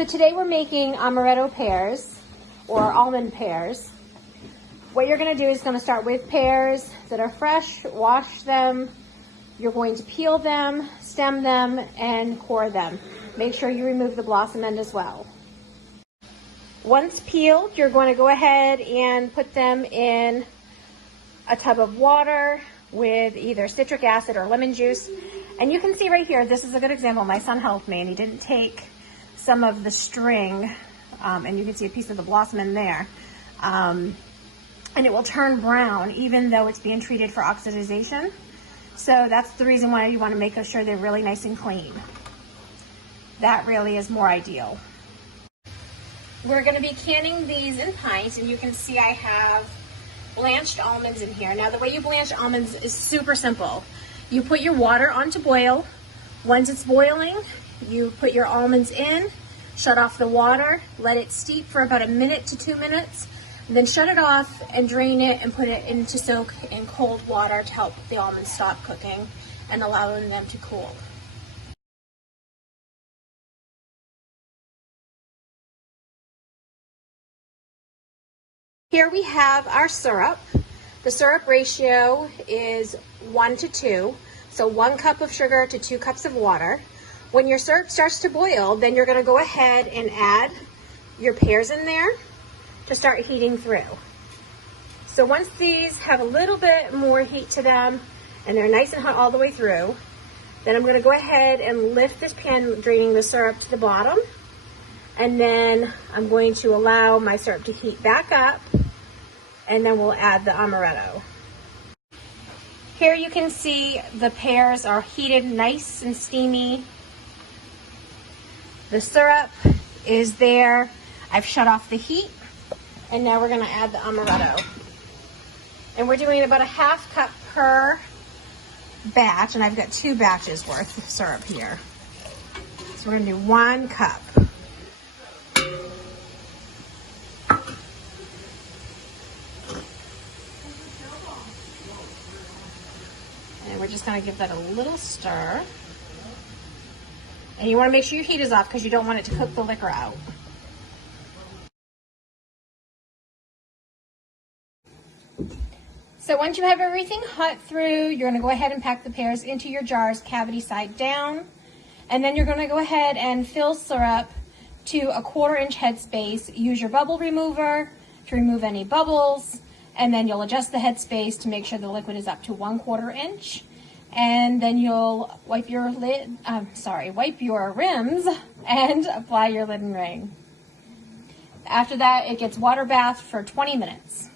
So today we're making amaretto pears or almond pears. What you're going to do is going to start with pears that are fresh, wash them. You're going to peel them, stem them, and core them. Make sure you remove the blossom end as well. Once peeled, you're going to go ahead and put them in a tub of water with either citric acid or lemon juice. And you can see right here, this is a good example. My son helped me and he didn't take some of the string, and you can see a piece of the blossom in there. And it will turn brown even though it's being treated for oxidization. So that's the reason why you want to make sure they're really nice and clean. That really is more ideal. We're going to be canning these in pints, and you can see I have blanched almonds in here. Now the way you blanch almonds is super simple. You put your water on to boil. Once it's boiling, you put your almonds in, shut off the water, let it steep for about 1 minute to 2 minutes, then shut it off and drain it and put it in to soak in cold water to help the almonds stop cooking and allowing them to cool. Here we have our syrup. The syrup ratio is 1 to 2, so 1 cup of sugar to 2 cups of water. When your syrup starts to boil, then you're going to go ahead and add your pears in there to start heating through. So once these have a little bit more heat to them and they're nice and hot all the way through, then I'm going to go ahead and lift this pan, draining the syrup to the bottom, and then I'm going to allow my syrup to heat back up, and then we'll add the amaretto. Here you can see the pears are heated nice and steamy. The syrup is there. I've shut off the heat, and now we're going to add the amaretto. And we're doing about a 1/2 cup per batch, and I've got 2 batches worth of syrup here. So we're going to do 1 cup. And we're just going to give that a little stir. And you want to make sure your heat is off because you don't want it to cook the liquor out. So once you have everything hot through, you're going to go ahead and pack the pears into your jars, cavity side down. And then you're going to go ahead and fill syrup to a 1/4 inch headspace. Use your bubble remover to remove any bubbles. And then you'll adjust the headspace to make sure the liquid is up to 1/4 inch. And then you'll wipe your wipe your rims and apply your lid and ring. After that, it gets water bathed for 20 minutes.